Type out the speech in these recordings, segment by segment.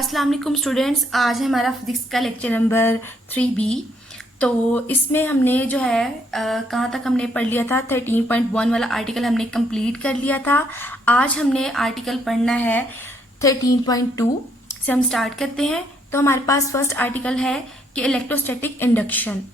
अस्सलाम वालेकुम स्टूडेंट्स, आज है हमारा फिजिक्स का लेक्चर नंबर 3B। तो इसमें हमने जो है कहाँ तक हमने पढ़ लिया था, 13.1 वाला आर्टिकल हमने कंप्लीट कर लिया था। आज हमने आर्टिकल पढ़ना है 13.2 से हम स्टार्ट करते हैं। तो हमारे पास फर्स्ट आर्टिकल है कि इलेक्ट्रोस्टैटिक इंडक्शन।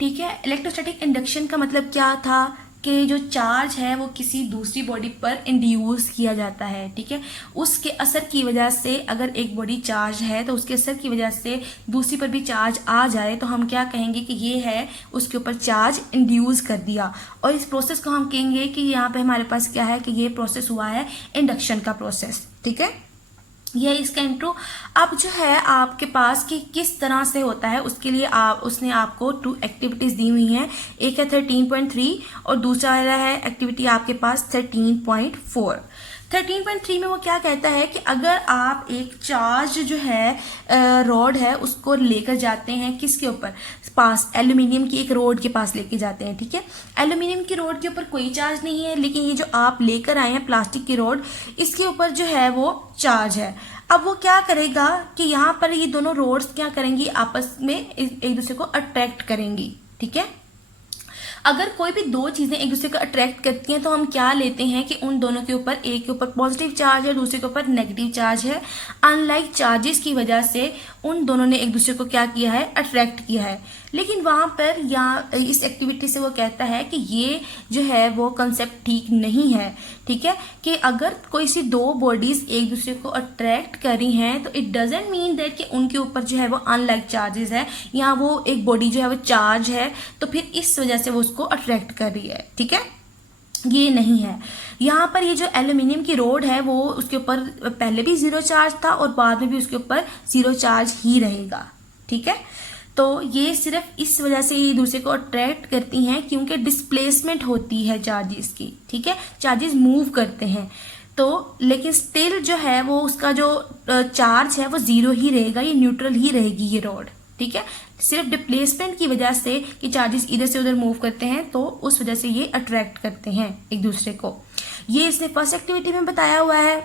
ठीक है, इलेक्ट्रोस्टैटिक इंडक्शन का मतलब क्या था कि जो चार्ज है वो किसी दूसरी बॉडी पर इंड्यूस किया जाता है। ठीक है, उसके असर की वजह से अगर एक बॉडी चार्ज है तो उसके असर की वजह से दूसरी पर भी चार्ज आ जाए तो हम क्या कहेंगे कि ये है उसके ऊपर चार्ज इंड्यूस कर दिया। और इस प्रोसेस को हम कहेंगे कि यहाँ पे हमारे पास क्या है कि ये प्रोसेस हुआ है इंडक्शन का प्रोसेस। ठीक है, ये इसका इंट्रो। अब जो है आपके पास कि किस तरह से होता है उसके लिए उसने आपको 2 एक्टिविटीज़ दी हुई हैं। एक है 13.3 और दूसरा वाला है एक्टिविटी आपके पास 13.4। 13.3 में वो क्या कहता है कि अगर आप एक चार्ज जो है रॉड है उसको लेकर जाते हैं किसके ऊपर पास, एल्यूमिनियम की एक रोड के पास लेके जाते हैं। ठीक है, एल्यूमिनियम की रोड के ऊपर कोई चार्ज नहीं है, लेकिन ये जो आप लेकर आए हैं प्लास्टिक की रोड, इसके ऊपर जो है वो चार्ज है। अब वो क्या करेगा कि यहाँ पर ये दोनों रोड्स क्या करेंगी, आपस में एक दूसरे को अट्रैक्ट करेंगी। ठीक है, अगर कोई भी दो चीज़ें एक दूसरे को अट्रैक्ट करती हैं तो हम क्या लेते हैं कि उन दोनों के ऊपर, एक के ऊपर पॉजिटिव चार्ज है, दूसरे के ऊपर नेगेटिव चार्ज है। अनलाइक चार्जेस की वजह से उन दोनों ने एक दूसरे को क्या किया है, अट्रैक्ट किया है। लेकिन वहाँ पर या इस एक्टिविटी से वो कहता है कि ये जो है वो कंसेप्ट ठीक नहीं है। ठीक है, कि अगर कोई सी दो बॉडीज एक दूसरे को अट्रैक्ट कर रही हैं तो इट डजेंट मीन दैट कि उनके ऊपर जो है वो अनलाइक चार्जेस है, यहाँ वो एक बॉडी जो है वो चार्ज है तो फिर इस वजह से वो उसको अट्रैक्ट कर रही है। ठीक है, ये नहीं है। यहाँ पर ये जो एल्यूमिनियम की रोड है वो उसके ऊपर पहले भी 0 चार्ज था और बाद में भी उसके ऊपर 0 चार्ज ही रहेगा। ठीक है, तो ये सिर्फ इस वजह से ये दूसरे को अट्रैक्ट करती हैं क्योंकि डिस्प्लेसमेंट होती है चार्जेस की। ठीक है, चार्जेस मूव करते हैं तो, लेकिन स्टिल जो है वो उसका जो चार्ज है वो 0 ही रहेगा, ये न्यूट्रल ही रहेगी ये रॉड। ठीक है, सिर्फ डिस्प्लेसमेंट की वजह से कि चार्जेस इधर से उधर मूव करते हैं तो उस वजह से ये अट्रैक्ट करते हैं एक दूसरे को। ये इसने फर्स्ट एक्टिविटी में बताया हुआ है।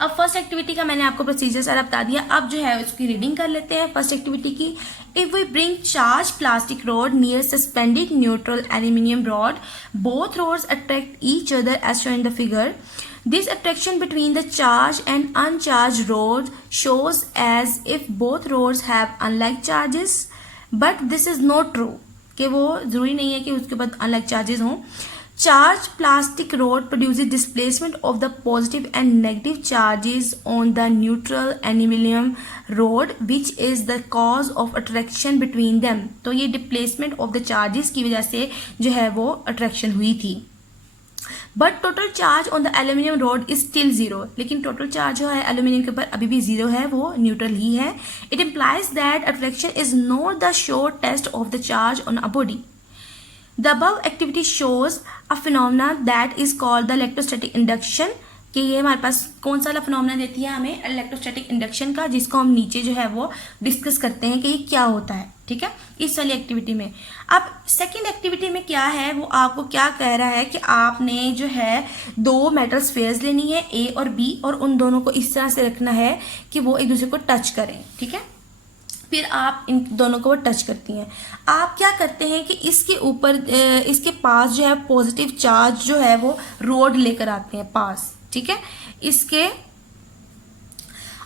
अब फर्स्ट एक्टिविटी का मैंने आपको प्रोसीजर सारा बता दिया। अब जो है उसकी रीडिंग कर लेते हैं फर्स्ट एक्टिविटी की। If we bring charge plastic rod near suspended neutral aluminium rod, both rods attract each other as shown in the figure. This attraction between the charged and uncharged rod shows as if both rods have unlike charges, but this is not true कि वो जरूरी नहीं है कि उसके बाद unlike charges हों। Charged plastic rod produces displacement of the positive and negative charges on the neutral aluminum rod, which is the cause of attraction between them. तो ये displacement of the charges की वजह से जो है वो attraction हुई थी। But total charge on the aluminium rod is still 0, लेकिन टोटल चार्ज जो है एल्यूमिनियम के ऊपर अभी भी 0 है, वो न्यूट्रल ही है। It implies that attraction is not the sure test of the charge on a body. The above activity shows a phenomena that is called the electrostatic induction। कि ये हमारे पास कौन सा वाला फिनोमेना देती है हमें, इलेक्ट्रोस्टैटिक इंडक्शन का, जिसको हम नीचे जो है वो डिस्कस करते हैं कि ये क्या होता है। ठीक है, इस वाली एक्टिविटी में। अब सेकंड एक्टिविटी में क्या है, वो आपको क्या कह रहा है कि आपने जो है 2 मेटल स्फीयर्स लेनी है A और B, और उन दोनों को इस तरह से रखना है कि वो एक दूसरे को टच करें। ठीक है, फिर आप इन दोनों को वो टच करती हैं। आप क्या करते हैं कि इसके ऊपर इसके पास जो है पॉजिटिव चार्ज जो है वो रोड लेकर आते हैं पास। ठीक है, इसके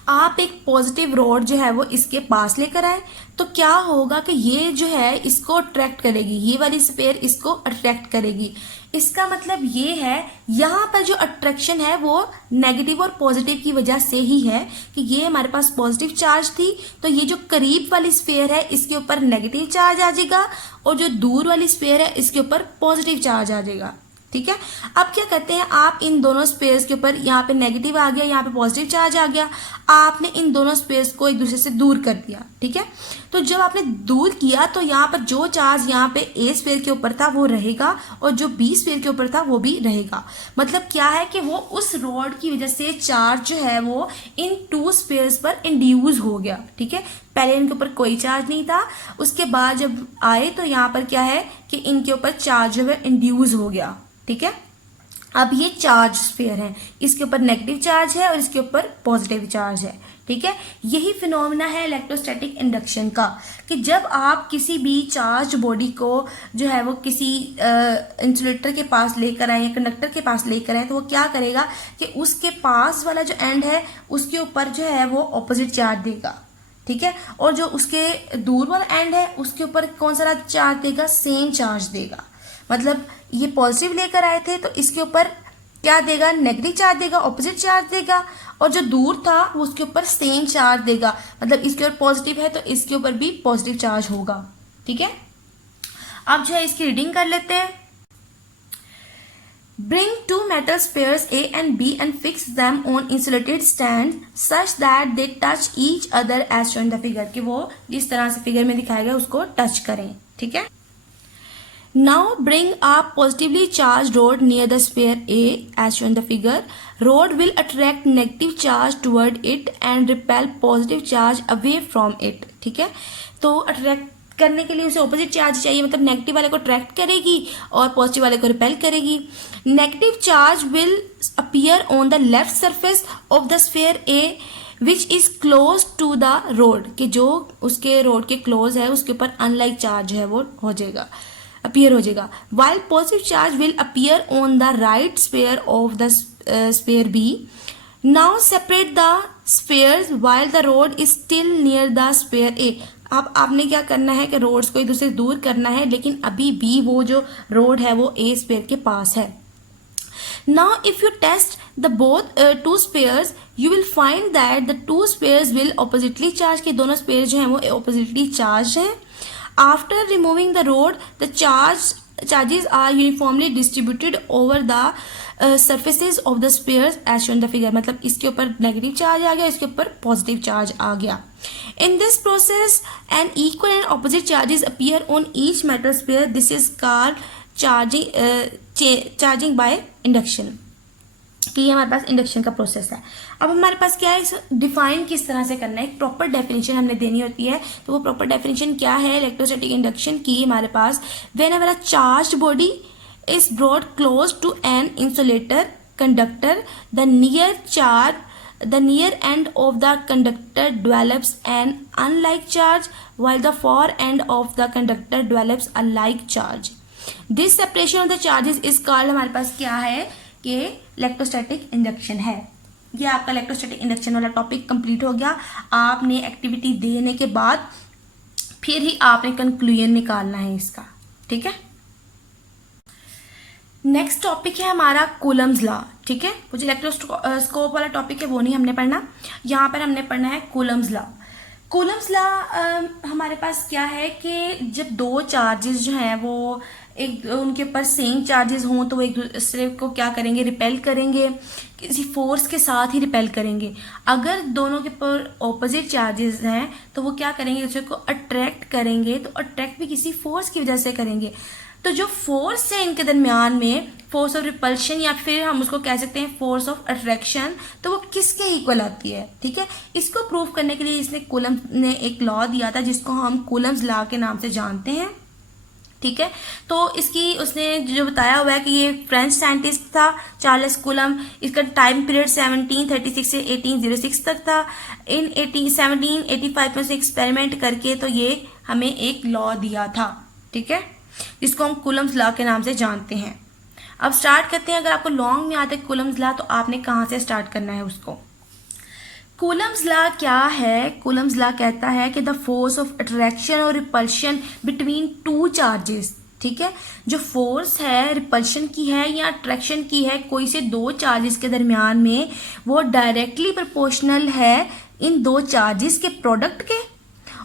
आप एक पॉजिटिव रोड जो है वो इसके पास लेकर आए तो क्या होगा कि ये जो है इसको अट्रैक्ट करेगी, ये वाली स्फीयर इसको अट्रैक्ट करेगी। इसका मतलब ये है यहाँ पर जो अट्रैक्शन है वो नेगेटिव और पॉजिटिव की वजह से ही है कि ये हमारे पास पॉजिटिव चार्ज थी तो ये जो करीब वाली स्फीयर है इसके ऊपर नेगेटिव चार्ज आ जाएगा और जो दूर वाली स्फीयर है इसके ऊपर पॉजिटिव चार्ज आ जाएगा। ठीक है, अब क्या करते हैं, आप इन दोनों स्पेस के ऊपर, यहाँ पे नेगेटिव आ गया, यहाँ पे पॉजिटिव चार्ज आ गया, आपने इन दोनों स्पेस को एक दूसरे से दूर कर दिया। ठीक है, तो जब आपने दूर किया तो यहाँ पर जो चार्ज यहाँ पे A स्फीयर के ऊपर था वो रहेगा और जो B स्फीयर के ऊपर था वो भी रहेगा। मतलब क्या है कि वो उस रॉड की वजह से चार्ज जो है वो इन 2 स्फीयर्स पर इंड्यूस हो गया। ठीक है, पहले इनके ऊपर कोई चार्ज नहीं था, उसके बाद जब आए तो यहाँ पर क्या है कि इनके ऊपर चार्ज जो है इंड्यूस हो गया। ठीक है, अब ये चार्ज स्फीयर है, इसके ऊपर नेगेटिव चार्ज है और इसके ऊपर पॉजिटिव चार्ज है। ठीक है, यही फिनोमेना है इलेक्ट्रोस्टैटिक इंडक्शन का, कि जब आप किसी भी चार्ज बॉडी को जो है वो किसी इंसुलेटर के पास लेकर आए या कंडक्टर के पास लेकर आए, तो वो क्या करेगा कि उसके पास वाला जो एंड है उसके ऊपर जो है वो ऑपोजिट चार्ज देगा, ठीक है, और जो उसके दूर वाला एंड है उसके ऊपर कौन सा चार्ज देगा, सेम चार्ज देगा। मतलब ये पॉजिटिव लेकर आए थे तो इसके ऊपर क्या देगा, नेगेटिव चार्ज देगा, ऑपोजिट चार्ज देगा, और जो दूर था वो उसके ऊपर सेम चार्ज देगा। मतलब इसके ऊपर पॉजिटिव है तो इसके ऊपर भी पॉजिटिव चार्ज होगा, ठीक है। अब जो है इसकी रीडिंग कर लेते हैं। Bring two metal spheres A and B and fix them on insulated stand such that they touch each other as shown in the figure, कि वो जिस तरह से फिगर में दिखाया गया उसको टच करें, ठीक है। Now bring a positively charged rod near the sphere A as shown in the figure. Rod will attract negative charge toward it and repel positive charge away from it, ठीक है। तो अट्रैक्ट करने के लिए उसे ऑपोजिट चार्ज चाहिए, मतलब negative वाले को अट्रैक्ट करेगी और पॉजिटिव वाले को रिपेल करेगी। Negative charge will appear on the left surface of the sphere A which is close to the rod, कि जो उसके रोड के क्लोज है उसके ऊपर अनलाइक चार्ज है वो हो जाएगा, अपीयर हो जाएगा। While positive charge will appear on the right sphere of the sphere B. Now separate the spheres while the rod is still near the sphere A. अब आपने क्या करना है कि रोड्स को एक दूसरे से दूर करना है, लेकिन अभी भी वो जो रोड है वो ए स्फीयर के पास है। Now if you test the both two spheres you will find that the two spheres will oppositely charge, कि दोनों spheres जो हैं वो oppositely charged हैं। After removing the rod the charges are uniformly distributed over the surfaces of the spheres as shown in the figure। मतलब इसके ऊपर negative charge आ गया, इसके ऊपर पॉजिटिव चार्ज आ गया। In this process an equal and opposite charges appear on each metal sphere. This is called charging by induction, कि ये हमारे पास इंडक्शन का प्रोसेस है। अब हमारे पास क्या है, डिफाइन किस तरह से करना है, एक प्रॉपर डेफिनेशन हमने देनी होती है। तो वो प्रॉपर डेफिनेशन क्या है इलेक्ट्रोस्टैटिक इंडक्शन की, हमारे पास whenever a charged body is brought close to an insulator conductor the near end of the conductor develops an unlike charge while the far end of the conductor develops a like charge. This separation of the charges is called, हमारे पास क्या है कि electrostatic induction है। ये आपका electrostatic induction वाला topic complete हो गया। आपने एक्टिविटी देने के बाद फिर ही आपने कंक्लूजन निकालना है इसका, ठीक है। नेक्स्ट टॉपिक है हमारा कूलम्स लॉ, ठीक है। वो जो इलेक्ट्रोस्कोप वाला टॉपिक है वो नहीं हमने पढ़ना, यहाँ पर हमने पढ़ना है कूलम्स लॉ। कूलम्स लॉ हमारे पास क्या है कि जब दो चार्जेस जो हैं वो एक उनके ऊपर सेम चार्जेस हों तो वो एक दूसरे को क्या करेंगे, रिपेल करेंगे, किसी फोर्स के साथ ही रिपेल करेंगे। अगर दोनों के ऊपर ऑपोजिट चार्जेस हैं तो वो क्या करेंगे, दूसरे को अट्रैक्ट करेंगे, तो अट्रैक्ट भी किसी फोर्स की वजह से करेंगे। तो जो फोर्स है इनके दरमियान में, फोर्स ऑफ रिपल्शन या फिर हम उसको कह सकते हैं फोर्स ऑफ अट्रैक्शन, तो वो किसके इक्वल आती है, ठीक है। इसको प्रूव करने के लिए इसने कूलम्स ने एक लॉ दिया था जिसको हम कूलम्स लॉ के नाम से जानते हैं, ठीक है। तो इसकी उसने जो बताया हुआ है कि ये फ्रेंच साइंटिस्ट था चार्ल्स कूलम। इसका टाइम पीरियड 1736 से 1806 तक था। इन 1785 में से एक्सपेरिमेंट करके तो ये हमें एक लॉ दिया था, ठीक है, जिसको हम कूलम्स लॉ के नाम से जानते हैं। अब स्टार्ट करते हैं। अगर आपको लॉन्ग में आता है कूलम्स लॉ तो आपने कहाँ से स्टार्ट करना है उसको। कूलम्स लॉ क्या है, कूलम्स लॉ कहता है कि द फोर्स ऑफ अट्रैक्शन और रिपल्शन बिटवीन टू चार्जेस, ठीक है, जो फोर्स है रिपल्शन की है या अट्रैक्शन की है कोई से दो चार्जेस के दरमियान में, वो डायरेक्टली प्रोपोर्शनल है इन दो चार्जेस के प्रोडक्ट के,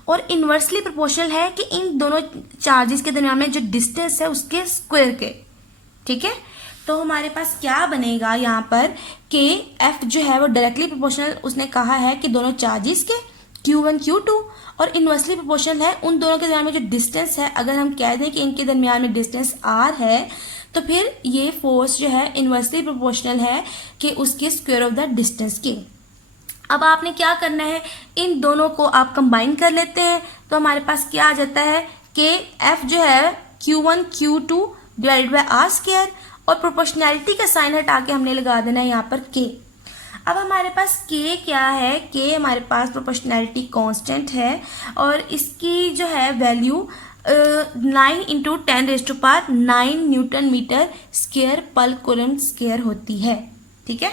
और इन्वर्सली प्रोपोर्शनल है कि इन दोनों चार्जेस के दरमियान में जो डिस्टेंस है उसके स्क्वायर के, ठीक है। तो हमारे पास क्या बनेगा यहाँ पर कि एफ जो है वो डायरेक्टली प्रोपोर्शनल उसने कहा है कि दोनों चार्जेस के Q1 Q2, और इन्वर्सली प्रोपोर्शनल है उन दोनों के दरमियान में जो डिस्टेंस है। अगर हम कह दें कि इनके दरमियान में डिस्टेंस R है तो फिर ये फोर्स जो है इन्वर्सली प्रोपोर्शनल है कि उसके स्क्वायर ऑफ द डिस्टेंस के। अब आपने क्या करना है, इन दोनों को आप कंबाइन कर लेते हैं तो हमारे पास क्या आ जाता है कि एफ जो है Q1 Q2 divided by R square, और प्रोपोर्शनैलिटी का साइन हटा के हमने लगा देना है यहाँ पर K। अब हमारे पास के क्या है, के हमारे पास प्रोपोर्शनैलिटी कांस्टेंट है और इसकी जो है value 9 into 10⁻⁹ newton metre square पर कूलम स्क्वायर होती है। ठीक है,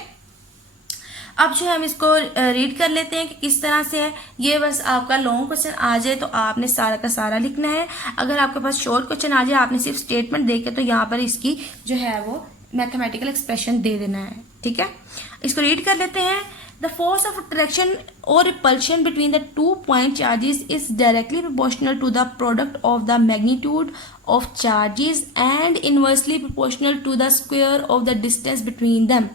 अब जो है हम इसको रीड कर लेते हैं कि किस तरह से है। ये बस आपका लॉन्ग क्वेश्चन आ जाए तो आपने सारा का सारा लिखना है। अगर आपके पास शॉर्ट क्वेश्चन आ जाए आपने सिर्फ स्टेटमेंट देके तो यहाँ पर इसकी जो है वो मैथमेटिकल एक्सप्रेशन दे देना है। ठीक है, इसको रीड कर लेते हैं। द फोर्स ऑफ अट्रैक्शन और repulsion between the 2 point charges is directly proportional to the product of the magnitude of charges and inversely proportional to the square of the distance between them.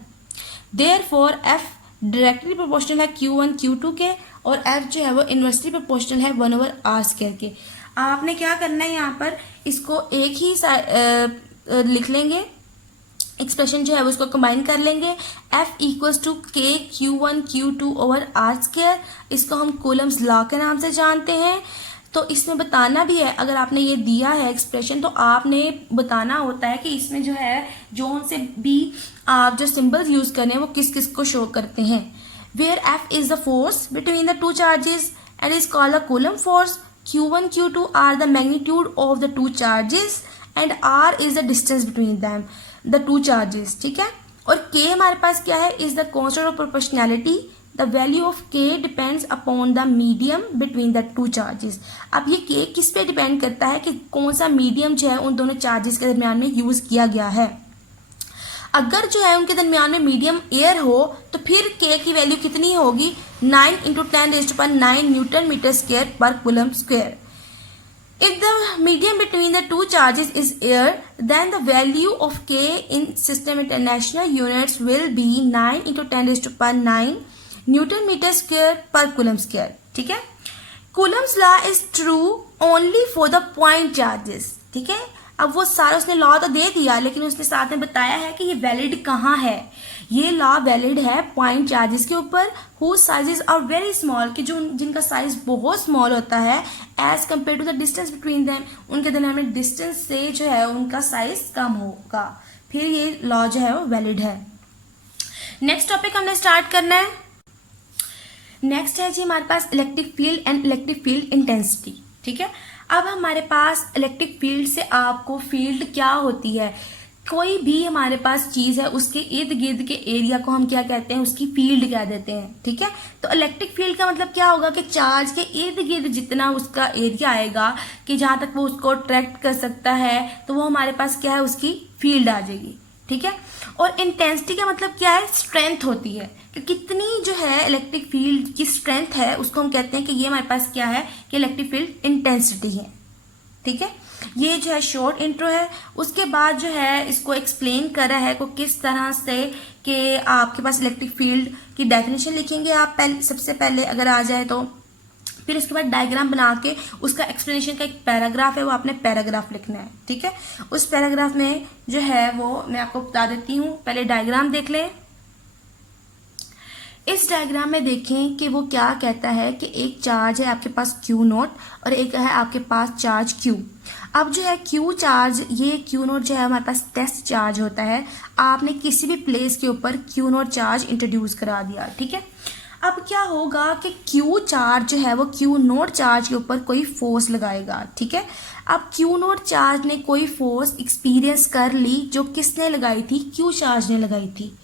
Therefore F directly proportional है Q1 Q2 के और F जो है वो inversely proportional है 1/r² के। आपने क्या करना है, यहाँ पर इसको एक ही लिख लेंगे, एक्सप्रेशन जो है वो उसको कंबाइन कर लेंगे। F इक्वल्स टू के Q1 Q2/r²। इसको हम कूलम्स लॉ के नाम से जानते हैं। तो इसमें बताना भी है, अगर आपने ये दिया है एक्सप्रेशन तो आपने बताना होता है कि इसमें जो है जोन से भी आप जो सिंबल्स यूज करें वो किस किस को शो करते हैं। Where F is the force between the two charges and is called the Coulomb force. Q1 Q2 are the magnitude of the two charges and R is the distance between them the two charges. ठीक है, और K हमारे पास क्या है, is the constant of proportionality. The value of K depends upon the medium between the two charges. अब ये K किस पे डिपेंड करता है कि कौन सा मीडियम जो है उन दोनों चार्जेस के दरमियान में यूज किया गया है। अगर जो है उनके दरमियान में मीडियम एयर हो तो फिर K की वैल्यू कितनी होगी, 9 इंटू 10⁻⁹ न्यूटन मीटर स्क्वायर पर coulomb square. If the medium between the two charges is air, then the value of K in system international units will be 9 into 10⁹ Newton meter square per coulomb square। ठीक है, Coulomb's law is true only for the point charges। ठीक है, अब वो सारा उसने law तो दे दिया लेकिन उसने साथ में बताया है कि ये वैलिड कहाँ है। ये लॉ वैलिड है पॉइंट चार्जेस के ऊपर whose sizes are very small, कि जो जिनका साइज बहुत स्मॉल होता है as compare to the distance between them, उनके दरमियान में डिस्टेंस से जो है उनका साइज कम होगा, फिर ये लॉ जो है वो वैलिड है। नेक्स्ट टॉपिक हमने स्टार्ट करना है। नेक्स्ट है जी हमारे पास electric field and electric field intensity. ठीक है, अब हमारे पास इलेक्ट्रिक फील्ड से आपको फील्ड क्या होती है, कोई भी हमारे पास चीज है उसके इर्द गिर्द के एरिया को हम क्या कहते हैं, उसकी फील्ड कह देते हैं। ठीक है, तो इलेक्ट्रिक फील्ड का मतलब क्या होगा कि चार्ज के इर्द गिर्द जितना उसका एरिया आएगा कि जहां तक वो उसको अट्रैक्ट कर सकता है तो वो हमारे पास क्या है, उसकी फील्ड आ जाएगी। ठीक है, और इंटेंसिटी का मतलब क्या है, स्ट्रेंथ होती है कि कितनी जो है इलेक्ट्रिक फील्ड की स्ट्रेंथ है उसको हम कहते हैं कि ये हमारे पास क्या है कि इलेक्ट्रिक फील्ड इंटेंसिटी है। ठीक है, ये जो है शॉर्ट इंट्रो है। उसके बाद जो है इसको एक्सप्लेन करा है को किस तरह से कि आपके पास इलेक्ट्रिक फील्ड की डेफिनेशन लिखेंगे आप सबसे पहले अगर आ जाए तो, फिर उसके बाद डायग्राम बना के उसका एक्सप्लेनेशन का एक पैराग्राफ है वो आपने पैराग्राफ लिखना है। ठीक है, उस पैराग्राफ में जो है वो मैं आपको बता देती हूँ, पहले डायग्राम देख लें। इस डायग्राम में देखें कि वो क्या कहता है कि एक चार्ज है आपके पास Q0 और एक है आपके पास चार्ज Q। अब जो है Q चार्ज, ये Q0 जो है हमारे पास टेस्ट चार्ज होता है। आपने किसी भी प्लेस के ऊपर Q0 चार्ज इंट्रोड्यूस करा दिया। ठीक है, अब क्या होगा कि Q चार्ज जो है वो Q0 चार्ज के ऊपर कोई फोर्स लगाएगा। ठीक है, अब Q0 चार्ज ने कोई फोर्स एक्सपीरियंस कर ली जो किसने लगाई थी, Q चार्ज ने लगाई थी।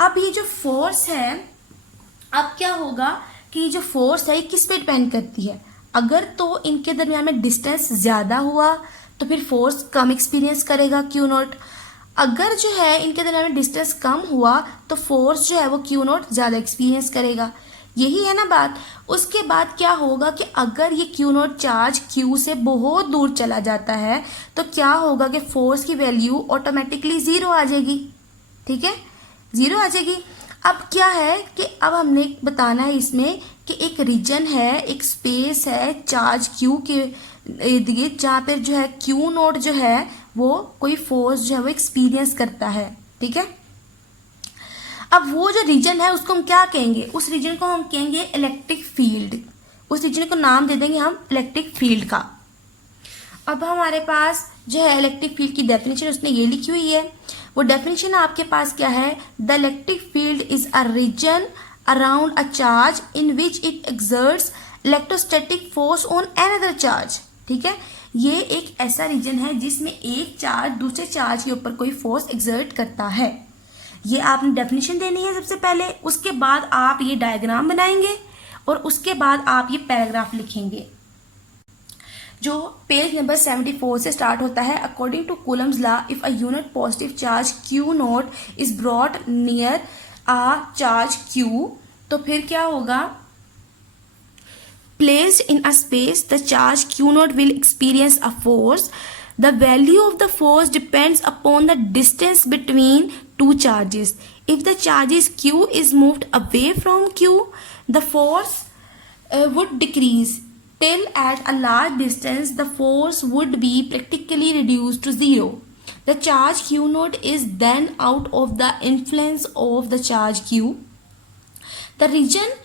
अब ये जो फोर्स है, अब क्या होगा कि जो फोर्स है किस पे डिपेंड करती है, अगर तो इनके दरमियान में डिस्टेंस ज़्यादा हुआ तो फिर फोर्स कम एक्सपीरियंस करेगा Q0। अगर जो है इनके दरमियान में डिस्टेंस कम हुआ तो फोर्स जो है वो Q0 ज़्यादा एक्सपीरियंस करेगा। यही है ना बात। उसके बाद क्या होगा कि अगर ये Q0 चार्ज Q से बहुत दूर चला जाता है तो क्या होगा कि फोर्स की वैल्यू ऑटोमेटिकली ज़ीरो आ जाएगी। ठीक है, ज़ीरो आ जाएगी। अब क्या है कि अब हमने बताना है इसमें कि एक रीजन है, एक स्पेस है चार्ज Q के इर्द गिर्द जहाँ पर जो है Q0 जो है वो कोई फोर्स जो है वो एक्सपीरियंस करता है। ठीक है, अब वो जो रीजन है उसको हम क्या कहेंगे, उस रीजन को हम कहेंगे इलेक्ट्रिक फील्ड। उस रीजन को नाम दे देंगे हम इलेक्ट्रिक फील्ड का। अब हमारे पास जो है इलेक्ट्रिक फील्ड की डेफिनेशन उसने ये लिखी हुई है, वो डेफिनेशन आपके पास क्या है, the electric field is a region around a charge in which it exerts electrostatic force on another charge. ठीक है, ये एक ऐसा रीजन है जिसमें एक चार्ज दूसरे चार्ज के ऊपर कोई फोर्स एक्सर्ट करता है। ये आपने डेफिनेशन देनी है सबसे पहले, उसके बाद आप ये डायग्राम बनाएंगे और उसके बाद आप ये पैराग्राफ लिखेंगे जो पेज नंबर 74 से स्टार्ट होता है। According to Coulomb's law, if a unit positive charge Q nought is brought near a charge Q, तो फिर क्या होगा, placed in a space, the charge Q naught will experience a force. The value of the force depends upon the distance between two charges. If the charges Q is moved away from Q, the force would decrease till at a large distance the force would be practically reduced to zero. The charge Q naught is then out of the influence of the charge Q. The region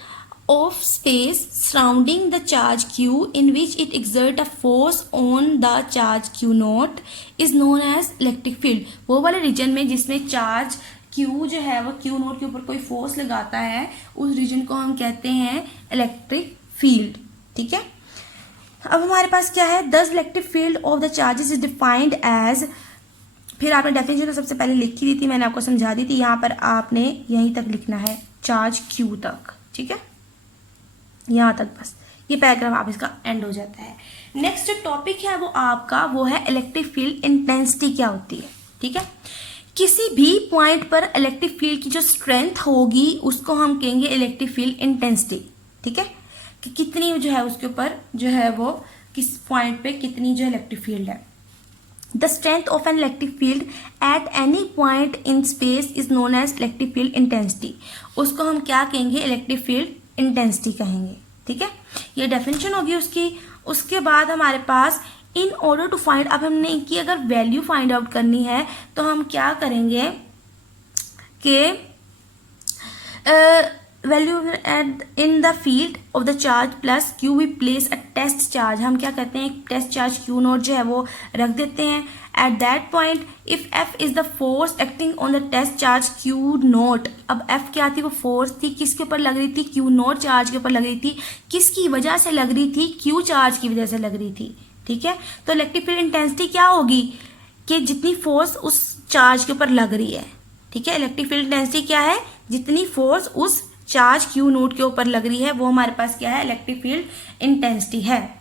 of space surrounding the charge Q in which it exerts a force on the charge Q naught is known as electric field. वो वाले reason में जिसमें charge Q जो है वो Q note के ऊपर कोई फोर्स लगाता है, उस रीजन को हम कहते हैं इलेक्ट्रिक फील्ड। ठीक है, अब हमारे पास क्या है, thus electric field of the charges is defined as, फिर आपने डेफिनेशन तो सबसे पहले लिखी दी थी, मैंने आपको समझा दी थी, यहाँ पर आपने यहीं तक लिखना है चार्ज Q तक। ठीक है, यहाँ तक बस, ये पैराग्राफ आप इसका एंड हो जाता है। नेक्स्ट जो टॉपिक है वो आपका वो है इलेक्ट्रिक फील्ड इंटेंसिटी क्या होती है। ठीक है, किसी भी पॉइंट पर इलेक्ट्रिक फील्ड की जो स्ट्रेंथ होगी उसको हम कहेंगे इलेक्ट्रिक फील्ड इंटेंसिटी। ठीक है, कि कितनी जो है उसके ऊपर जो है वो किस पॉइंट पे कितनी जो इलेक्ट्रिक फील्ड है। The strength of an electric field at any point in space is known as electric field intensity. उसको हम क्या कहेंगे, इलेक्ट्रिक फील्ड इंटेंसिटी कहेंगे। ठीक है, ये डेफिनेशन होगी उसकी। उसके बाद हमारे पास इन ऑर्डर टू फाइंड, अब हमने इनकी अगर वैल्यू फाइंड आउट करनी है तो हम क्या करेंगे कि value at in the field of the charge plus Q we place a test charge. हम क्या करते हैं, एक टेस्ट चार्ज Q नोट जो है वो रख देते हैं। At that point if F is the force acting on the test charge Q nought. अब F क्या थी, वो फोर्स थी, किसके ऊपर लग रही थी, Q नोट चार्ज के ऊपर लग रही थी। किसकी वजह से लग रही थी, Q चार्ज की वजह से लग रही थी। ठीक है, तो इलेक्ट्रिक फील्ड इंटेंसिटी क्या होगी कि जितनी फोर्स उस चार्ज के ऊपर लग रही है। ठीक है, इलेक्ट्रिक फील्ड इंटेंसिटी क्या है, जितनी फोर्स उस चार्ज Q नोट के ऊपर लग रही है वो हमारे पास क्या है, इलेक्ट्रिक फील्ड इंटेंसिटी है।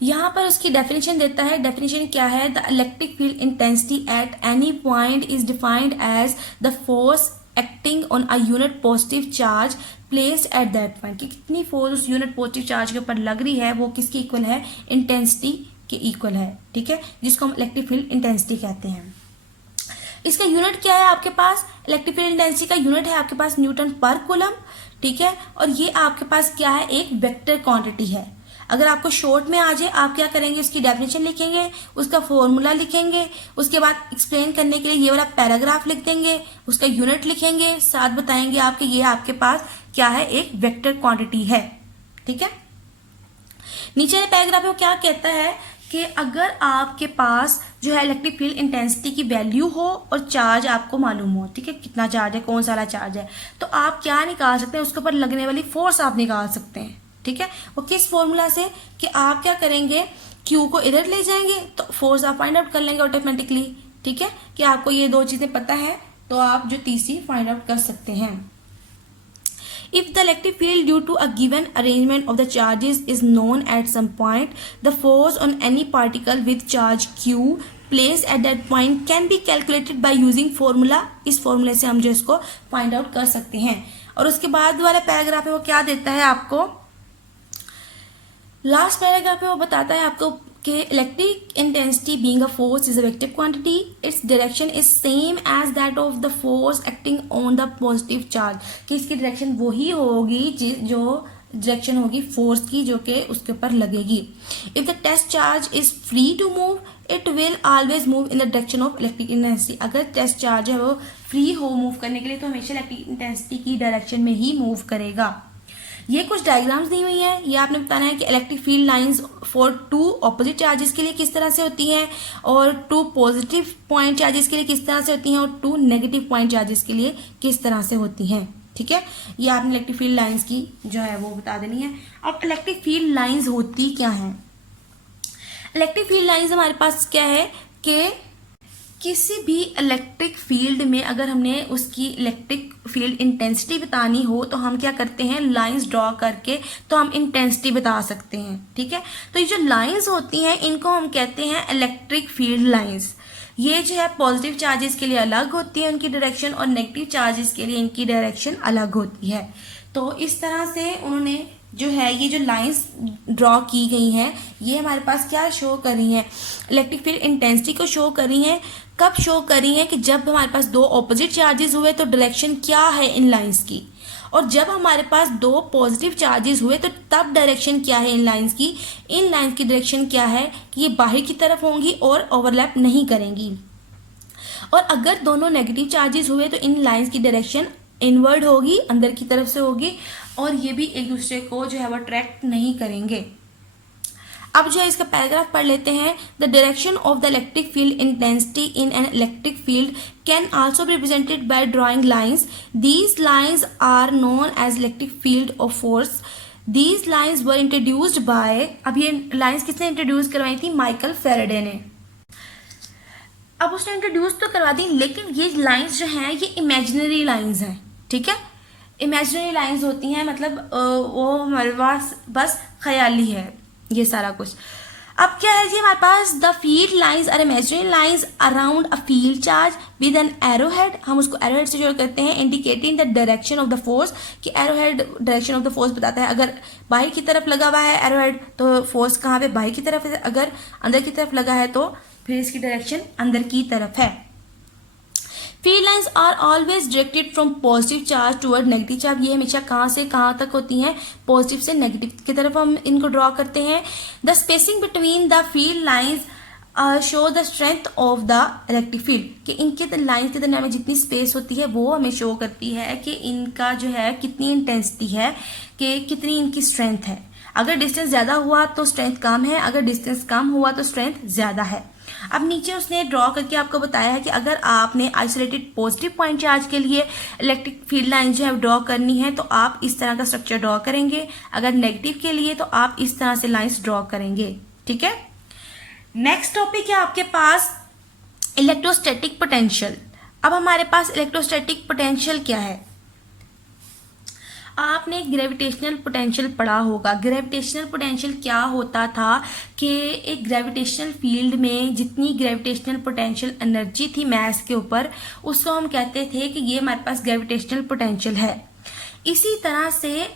यहाँ पर उसकी डेफिनेशन देता है, डेफिनेशन क्या है, the electric field intensity at any point is defined as the force acting on a unit positive charge placed at that point. कि कितनी फोर्स उस यूनिट पॉजिटिव चार्ज के ऊपर लग रही है वो किसकी इक्वल है, इंटेंसिटी के इक्वल है। ठीक है, जिसको हम इलेक्ट्रिक फील्ड इंटेंसिटी कहते हैं। इसका यूनिट क्या है आपके पास, इलेक्ट्रिक फील्ड इंटेंसिटी का यूनिट है आपके पास न्यूटन पर कूलम। ठीक है, और ये आपके पास क्या है, एक वेक्टर क्वांटिटी है। अगर आपको शॉर्ट में आ जाए आप क्या करेंगे, उसकी डेफिनेशन लिखेंगे, उसका फॉर्मूला लिखेंगे, उसके बाद एक्सप्लेन करने के लिए ये वाला पैराग्राफ लिख देंगे, उसका यूनिट लिखेंगे, साथ बताएंगे आपके ये आपके पास क्या है, एक वेक्टर क्वांटिटी है। ठीक है, नीचे वाले पैराग्राफ में वो क्या कहता है कि अगर आपके पास जो है इलेक्ट्रिक फील्ड इंटेंसिटी की वैल्यू हो और चार्ज आपको मालूम हो, ठीक है, कितना चार्ज है, कौन सा वाला चार्ज है, तो आप क्या निकाल सकते हैं, उसके ऊपर लगने वाली फोर्स आप निकाल सकते हैं। ठीक है, वो किस फॉर्मूला से, कि आप क्या करेंगे, Q को इधर ले जाएंगे तो फोर्स आप फाइंड आउट कर लेंगे ऑटोमेटिकली। ठीक है, कि आपको ये दो चीजें पता है तो आप जो तीसरी फाइंड आउट कर सकते हैं। If the electric field due to a given arrangement of the charges is known at some point, the force on any particle with charge Q placed at that point can be calculated by using formula। इस फॉर्मूले से हम जो इसको find out कर सकते हैं। और उसके बाद वाला पैराग्राफ है वो क्या देता है आपको, लास्ट पैराग्राफ है वो बताता है आपको कि electric intensity being a force is a vector quantity, its direction is same as that of the force acting on the positive charge. कि इसकी डायरेक्शन वही होगी जो डायरेक्शन होगी फोर्स की जो कि उसके ऊपर लगेगी। If the test charge is free to move it will always move in the direction of electric intensity. अगर टेस्ट चार्ज है वो फ्री हो मूव करने के लिए तो हमेशा इलेक्ट्रिक इंटेंसिटी की डायरेक्शन में ही मूव करेगा। ये कुछ डायग्राम्स दी हुई हैं, ये आपने बताना है कि electric field lines for two opposite charges के लिए किस तरह से होती हैं और टू पॉजिटिव पॉइंट चार्जेस के लिए किस तरह से होती हैं और टू नेगेटिव पॉइंट चार्जेस के लिए किस तरह से होती हैं। ठीक है, ये आपने इलेक्ट्रिक फील्ड लाइंस की जो है वो बता देनी है। अब इलेक्ट्रिक फील्ड लाइंस होती क्या हैं? इलेक्ट्रिक फील्ड लाइंस हमारे पास क्या है कि किसी भी इलेक्ट्रिक फील्ड में अगर हमने उसकी इलेक्ट्रिक फील्ड इंटेंसिटी बतानी हो तो हम क्या करते हैं, लाइंस ड्रॉ करके तो हम इंटेंसिटी बता सकते हैं। ठीक है, तो ये जो लाइंस होती हैं इनको हम कहते हैं इलेक्ट्रिक फील्ड लाइंस। ये जो है पॉजिटिव चार्जेस के लिए अलग होती है उनकी डायरेक्शन और नेगेटिव चार्जेस के लिए इनकी डायरेक्शन अलग होती है। तो इस तरह से उन्होंने जो है ये जो लाइंस ड्रॉ की गई हैं ये हमारे पास क्या शो कर रही हैं, इलेक्ट्रिक फील्ड इंटेंसिटी को शो कर रही हैं। कब शो कर रही हैं कि जब हमारे पास दो ऑपोजिट चार्जेस हुए तो डायरेक्शन क्या है इन लाइंस की, और जब हमारे पास दो पॉजिटिव चार्जेस हुए तो तब डायरेक्शन क्या है इन लाइंस की। इन लाइंस की डायरेक्शन क्या है कि ये बाहर की तरफ होंगी और ओवरलैप नहीं करेंगी, और अगर दोनों नेगेटिव चार्जेस हुए तो इन लाइंस की डायरेक्शन इनवर्ड होगी, अंदर की तरफ से होगी, और ये भी एक दूसरे को जो है वो अट्रैक्ट नहीं करेंगे। अब जो है इसका पैराग्राफ पढ़ लेते हैं। The direction of the electric field intensity in an electric field can also be represented by drawing lines. These lines are known as electric field of force. These lines were introduced by, अब ये lines किसने introduce करवाई थी, Michael Faraday ने। अब उसने introduce तो करवा दी, लेकिन ये लाइंस जो हैं ये इमेजिनरी लाइंस हैं। ठीक है, इमेजिनरी लाइंस होती हैं, मतलब वो हमारे पास बस ख्याली है ये सारा कुछ। अब क्या है जी, हमारे पास the field lines are imaginary lines around a field charge with an arrow head. हम उसको एरो हेड से जोड़ करते हैं, indicating the direction of the force, कि arrow head direction of the force बताता है। अगर बाहर की तरफ लगा हुआ है एरो हेड तो फोर्स कहाँ पे, बाहर की तरफ है। अगर अंदर की तरफ लगा है तो फिर इसकी डायरेक्शन अंदर की तरफ है। Field lines are always directed from positive charge toward negative charge. ये हमेशा कहाँ से कहाँ तक होती हैं, पॉजिटिव से नेगेटिव की तरफ हम इनको ड्रॉ करते हैं। The spacing between the field lines show the strength of the electric field, कि इनके लाइंस के दरमियान में जितनी स्पेस होती है वो हमें शो करती है कि इनका जो है कितनी इंटेंसिटी है, कि कितनी इनकी स्ट्रेंथ है। अगर डिस्टेंस ज़्यादा हुआ तो स्ट्रेंथ कम है, अगर डिस्टेंस कम हुआ तो स्ट्रेंथ ज़्यादा है। अब नीचे उसने ड्रॉ करके आपको बताया है कि अगर आपने आइसोलेटेड पॉजिटिव पॉइंट चार्ज के लिए इलेक्ट्रिक फील्ड लाइन जो है ड्रॉ करनी है तो आप इस तरह का स्ट्रक्चर ड्रॉ करेंगे, अगर नेगेटिव के लिए तो आप इस तरह से लाइंस ड्रॉ करेंगे। ठीक है, नेक्स्ट टॉपिक है आपके पास इलेक्ट्रोस्टैटिक पोटेंशियल। अब हमारे पास इलेक्ट्रोस्टैटिक पोटेंशियल क्या है, आपने ग्रेविटेशनल पोटेंशियल पढ़ा होगा। ग्रेविटेशनल पोटेंशियल क्या होता था कि एक ग्रेविटेशनल फील्ड में जितनी ग्रेविटेशनल पोटेंशियल एनर्जी थी मैस के ऊपर, उसको हम कहते थे कि ये हमारे पास ग्रेविटेशनल पोटेंशियल है। इसी तरह से